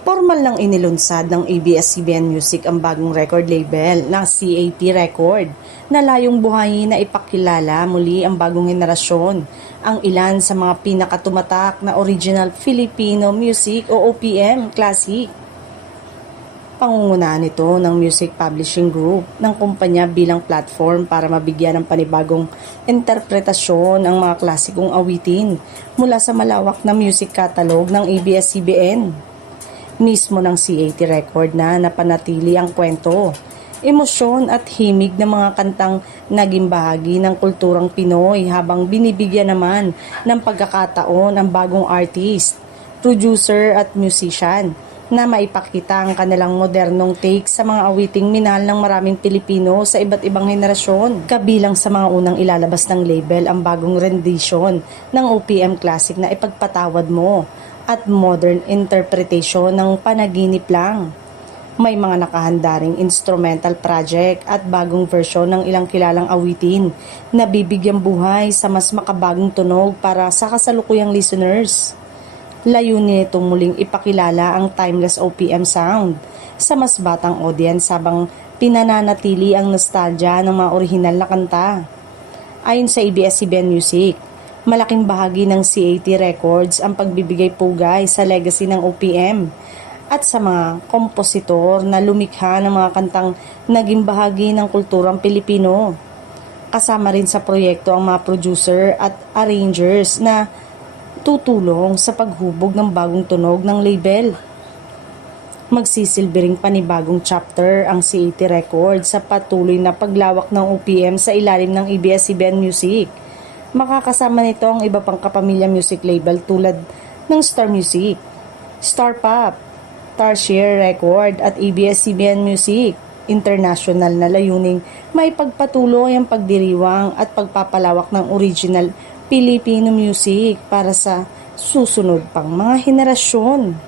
Formal lang inilunsad ng ABS-CBN Music ang bagong record label na CAT Record na layong buhayin na ipakilala muli ang bagong henerasyon, ang ilan sa mga pinakatumatak na original Filipino music o OPM classic. Pangungunahan ito ng Music Publishing Group ng kumpanya bilang platform para mabigyan ng panibagong interpretasyon ang mga klasikong awitin mula sa malawak na music catalog ng ABS-CBN. Mismo ng CAT Record na napanatili ang kwento, emosyon at himig ng mga kantang naging bahagi ng kulturang Pinoy habang binibigyan naman ng pagkakataon ang bagong artist, producer at musician na maipakita ang kanilang modernong take sa mga awiting minahal ng maraming Pilipino sa iba't ibang henerasyon. Kabilang sa mga unang ilalabas ng label ang bagong rendition ng OPM Classic na Ipagpatawad Mo at modern interpretation ng Panaginip Lang. May mga nakahanda ring instrumental project at bagong version ng ilang kilalang awitin na bibigyang buhay sa mas makabagong tunog para sa kasalukuyang listeners. Layunin nitong muling ipakilala ang timeless OPM sound sa mas batang audience habang pinananatili ang nostalgia ng mga orihinal na kanta. Ayon sa ABS-CBN Music, malaking bahagi ng CAT Records ang pagbibigay pugay sa legacy ng OPM at sa mga kompositor na lumikha ng mga kantang naging bahagi ng kulturang Pilipino. Kasama rin sa proyekto ang mga producer at arrangers na tutulong sa paghubog ng bagong tunog ng label. Magsisilbing panibagong chapter ang CAT Records sa patuloy na paglawak ng OPM sa ilalim ng ABS-CBN Music. Makakasama nito ang iba pang kapamilya music label tulad ng Star Music, Star Pop, Tarsier Record at ABS-CBN Music International na layuning may pagpatuloy ang pagdiriwang at pagpapalawak ng original Filipino music para sa susunod pang mga henerasyon.